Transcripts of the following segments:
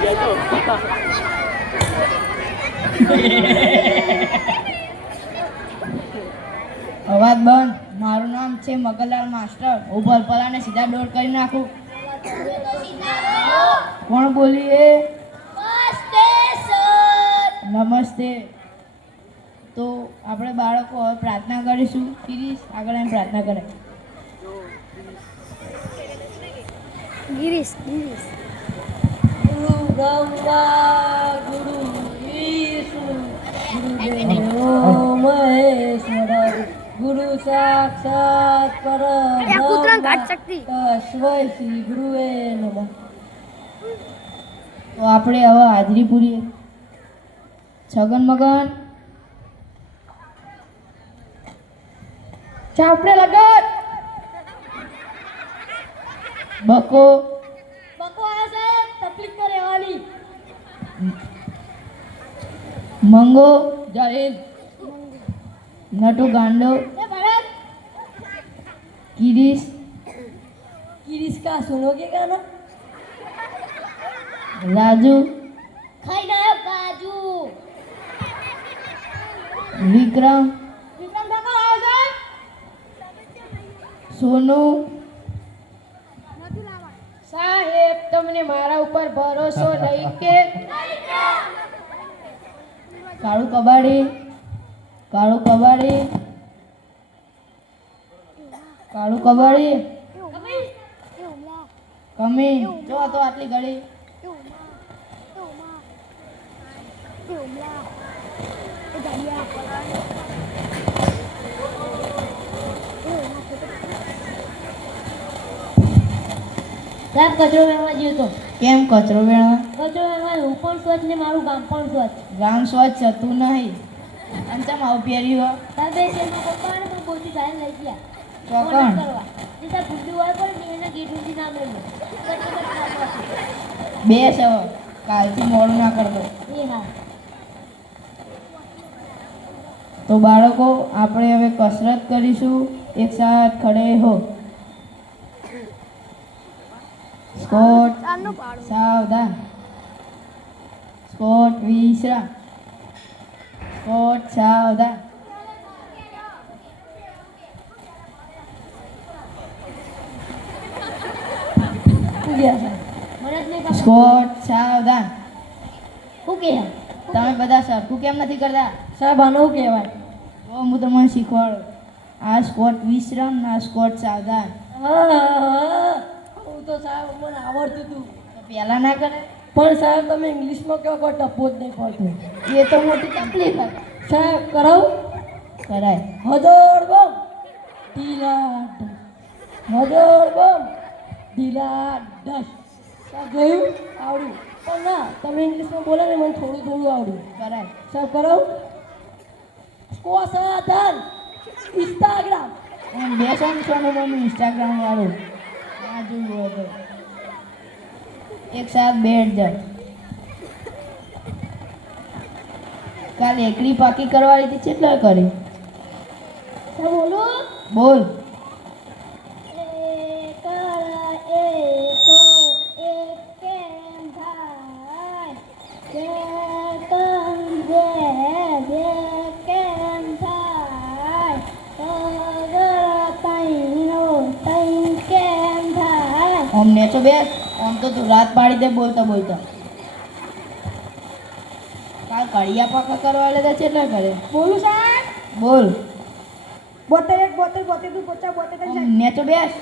અવાજ બંધ. મારું નામ છે મગનલાલ માસ્ટર. હું ભલભલાને સીધા દોડ કરી નાખું. કોણ બોલીએ? નમસ્તે. તો આપણે બાળકો હવે પ્રાર્થના કરીશું. ગિરીશ આગળ એમ પ્રાર્થના કરે. ગિરીશ ગુરુ બ્રહ્મા ગુરુ વિષ્ણુ ગુરુદેવો મહેશ્વર ગુરુ સાક્ષાત પરબ્રહ્મ તસ્મૈ શ્રી ગુરુવે નમઃ. તો આપણે હવે હાજરી પૂરીએ. છગન મગન ચાપડે લગન બકો આવ્યો સાહેબ, તકલીફ તો રહેવાની. મંગો જાહેર નટુ ગાંડો એ ભરત કિરીશ કા સુનોગે ગાના રાજુ ખાઈને આવ્યો કાજુ. વિક્રમ કાકો આવ્યો સાહેબ. સોનુ સાહેબ તમને મારા ઉપર ભરોસો નહીં કે? કાળુ કબાડી કાળુ કબાડી કાળુ કબાડી કમી જો તો આટલી ઘડી સાહેબ કચરો વેણવા ગયો તો. કેમ કચરો વેણવા? કચરો વેણવા હું પણ સ્વચ્છ ને મારું ગામ પણ સ્વચ્છ. ગામ સ્વચ્છ હતું નહીં અને ચમ આવું પહેર્યું? સાહેબ એ છે મારા પપ્પાને પણ બોલતી જાય લઈ ગયા ચોકણ કરવા. જે સાહેબ ભૂંડી હોય પણ ને એના ગેટ ઊંધી ના મેળવું. બે છે કાલથી મોડું ના કરતો. એ હા. તો બાળકો આપણે હવે કસરત કરીશું. એક સાથ ખડે હો. સ્કોટ સાવધાન. સ્કોટ વિશ્રામ. સ્કોટ સાવધાન. સ્કોટ સાવધાન. શું કહે તમે બધા સરખું કેમ નથી કરતા? સાહેબ આને શું કહેવાય? તો હું તમને શીખવાડું. આ સ્કોટ વિશ્રામ ના સ્કોટ સાવધાન. હું તો સાહેબ મને આવડતું હતું તો પહેલા ના કરે પણ સાહેબ તમે ઇંગ્લિશમાં કહો કોઈ ટપ્પો જ નહીં પડતો. એ તો મોટી તકલીફ હતી. સાહેબ કરાવું? કરાય. હદોડ બમ ઢીલા હદોડ બમ ઢીલા ડસ. સાહેબ જોયું? આવડ્યું પણ ના તમે ઇંગ્લિશમાં બોલે ને મને થોડું થોડું આવડ્યું. કરાય. સાહેબ કરાવું? સ્કોસાધન ઇન્સ્ટાગ્રામ એમ બેસન છો ને મને ઇન્સ્ટાગ્રામ વાળું ના જોયું હતો. એક સાથ બેઠ જાય. કાલે એકડી પાકી કરવાની હતી કેટલા કરી? સાહેબ બોલું? બોલ. આમ નેચો બેસ. આમ તો તું રાત પાડી દે બોલતા બોલતા. કાલ કડિયા પાકા કરવા એટલે કેટલા કરે? બોલું સાહેબ? બોલ. 72 72 72 50 આમ નેચો બેસ.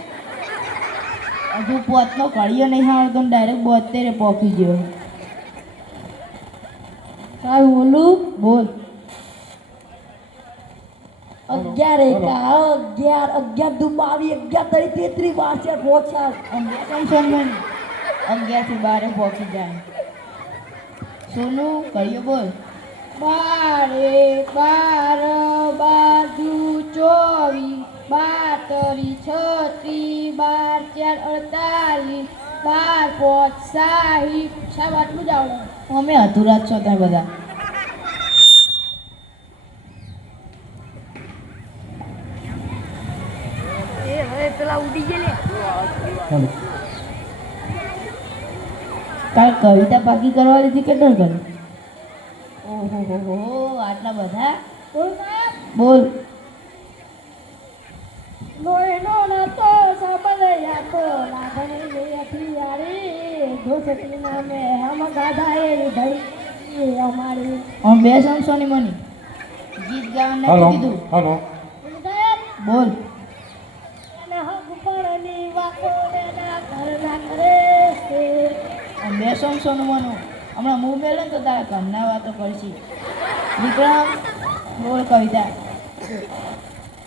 હજુ પોતનો કડિયો નહીં આવડતો ને ડાયરેક્ટ 72 પોકી ગયો. સાહેબ બોલું? બોલ. 11 11 11 દુ 22 11 33 12 4 આમ બેસન છો ને 11 થી 12 પોકી જાય. સોનું કડિયો બોલ. 12 12 બાજુ 24 32 36 12 4 48 12 5 60. સાહેબ આટલું જ આવડે. અમે અધૂરા જ છો તમે બધા. પેલા ઉડી ગયા લે. કાલ કવિતા પાકી કરવા લીધી કે ન કરી? ઓહો હો હો, આટલા બધા? બોલ સાહેબ. બોલ. લોહીનો નાતો સાબરયાતો લાગણી હતી યારી દોસ્તી નામે હમ ગાધાએ ભાઈ અમારી. હું બે સોની મની ગીત ગાવાનું નથી કીધું. હલો સાહેબ બોલ. અને હક પડની વાતો ના ઘરના કરે છે. હું બે સોનું મનું હમણાં મું મેલે ને તો તારા ઘરના વાતો કરશી. વિક્રમ બોલ કવિતા.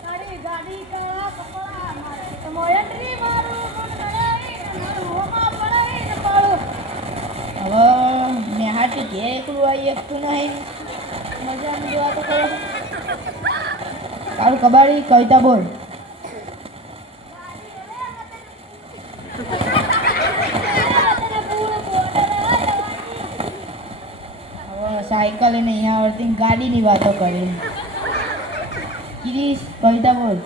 તારી ગાડી કાળા કપડા મારે મોયત્રી મારું મંડળાઈ મારું હોમાં પડાઈ ને પાડું. હવે નેહાટી ઘેર એકલું આવી એકતું નહીં. મજાની વાતો કરો છો. તારું કબાડી કવિતા બોલ. હવે સાયકલ એને અહીંયા આવડતી ને ગાડીની વાતો કરી. ગિરીશ કવિતા બોલ.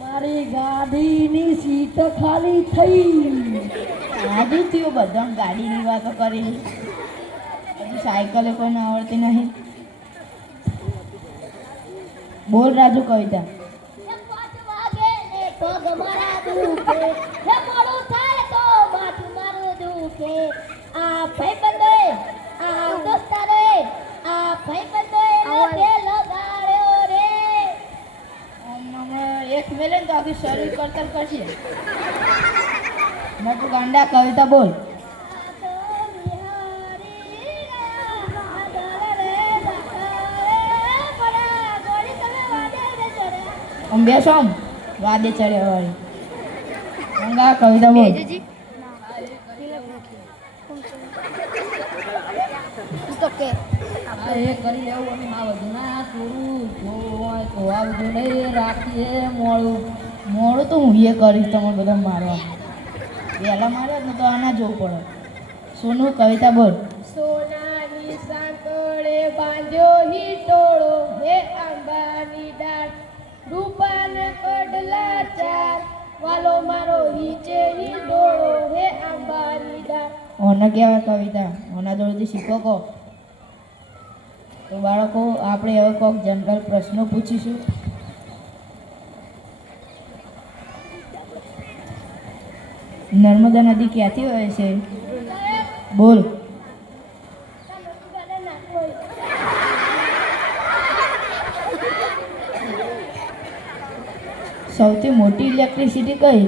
મારી ગાડીની સીટ ખાલી થઈ. આજુ થયું બધા ગાડીની વાતો કરી. હજુ સાયકલે કોઈને આવડતી નહીં. બોલ રાજુ કવિતા. હમણાં એક મેલે ને તો આખી શરીર કરતર કરશે. મોટું ગાંડા કવિતા બોલ. આમ બેસો આમ વાદે ચડ્યા વાળી. ગંગા કવિતા બોલ. એ કરી લેવું અને આવજો ના થોડું જોવું હોય તો આવજો નહીં રાખીએ મોડું. મોડું તો હું એ કરીશ તમે બધા મારવા. વહેલા મારે ને તો આના જોવું પડે. સોનું કવિતા બોલ. સોનાની સાંકળે બાંધ્યો હિટોળો હે આંબાની ડાળ રૂપાન કડલા ચાર વાલો મારો હિચે હિટોળો હે આંબાની ડાળ. ઓને કહેવાય કવિતા. ઓના જોડેથી શીખો કહો. તો બાળકો આપણે હવે કોઈક જનરલ પ્રશ્નો પૂછીશું. નર્મદા નદી ક્યાંથી વહે છે? બોલ. સૌથી મોટી ઇલેક્ટ્રિસિટી કઈ?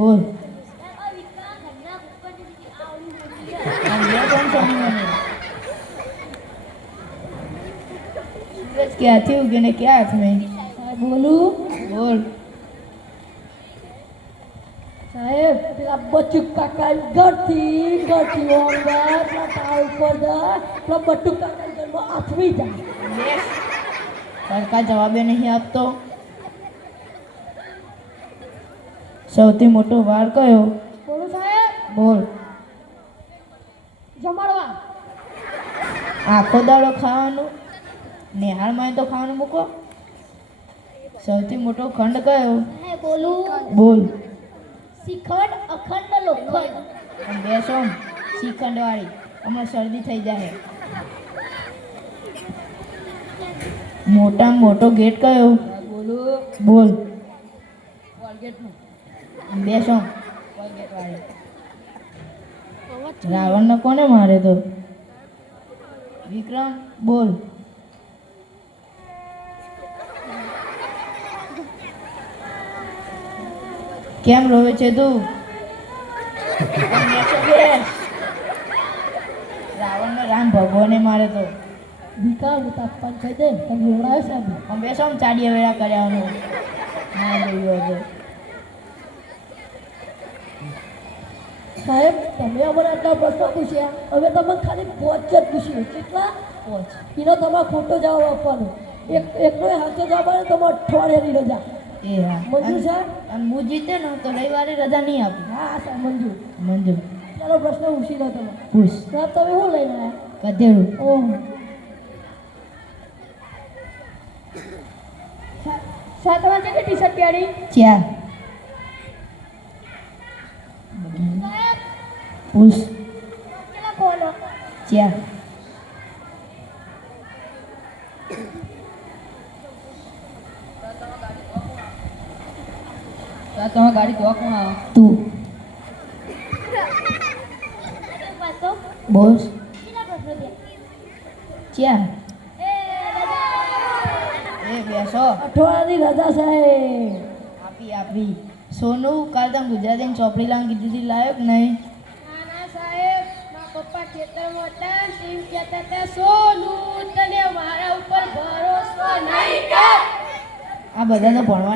બોલ. सूरज ક્યાંથી ઉગે ને ક્યાં હાથમાં? બોલું બોલ. સાહેબ પેલા બચુક કાકા ઘરથી ઓંગા તા ઉપર જાય પેલા બટુક કાકા ઘરમાં આથમી જાય. સરકાર જવાબે નહીં આપતો. સૌથી મોટો વાર કયો? બોલું સાહેબ બોલ. જમાડવા. આખો દાડો ખાવાનું નિહાળમાં તો ખાવાનું મૂકો. સૌથી મોટો ખંડ કયો? બોલું બોલ. શિખંડ અખંડ લોખંડ. આમ બેસો શ્રીખંડ વાળી. હમણાં શરદી થઈ જાય. મોટામાં મોટો ગેટ કયો? બોલું બોલ. કોલગેટનું. આમ બેસો ગેટ વાળી. રાવણને કોને મારે તો? વિક્રમ બોલ. કેમ રોવે છે તું? રાવણને રામ ભગવાને મારે તો. વિકાસ તાપમાન કહી દે તમે એવડાવે સાહેબ. આમ બેસો આમ ચાડીએ વેળા કર્યાનું. ના જોયું હતું. સાહેબ તમે અમને આટલા પ્રશ્નો પૂછ્યા હવે તમે ખાલી પોચ જ પૂછ્યું. કેટલા? પોચ. એનો તમારે ખોટો જવાબ આપવાનો. એકનો સાચો જવાબ આવે તમારે અઠવાડિયાની રજા. એ હા. મંજૂર છે? અને હું જીતે ને તો રવિવારે રજા નહીં આપી. હા સાહેબ મંજૂર. મંજૂર. ચાલો પ્રશ્ન પૂછી લો તમે. પૂછ. સાહેબ તમે શું લઈને આવ્યા? ગધેડું. ઓહ સાહેબ તમારે કેટલી ટી શર્ટ પહેરી? 4. પૂછ કેટલા કોનો ચાર તમારી ગાડી તો કોણ આવે તું પાછો બોસ કેટલા પ્રશ્નો ચાર થયા એ બેસો અઠવાડિયાની રજા સાહેબ આપી આપી સોનું કાલ તમે ગુજરાતી ચોપડી લાંગ કીધી હતી લાયો કે નહીં નાના સાહેબ મારા પપ્પા ખેતરમાં હતા શિવ કહેતા હતા સોનું તને મારા ઉપર ભરોસો નહીં કર આ બધા તો ભણવા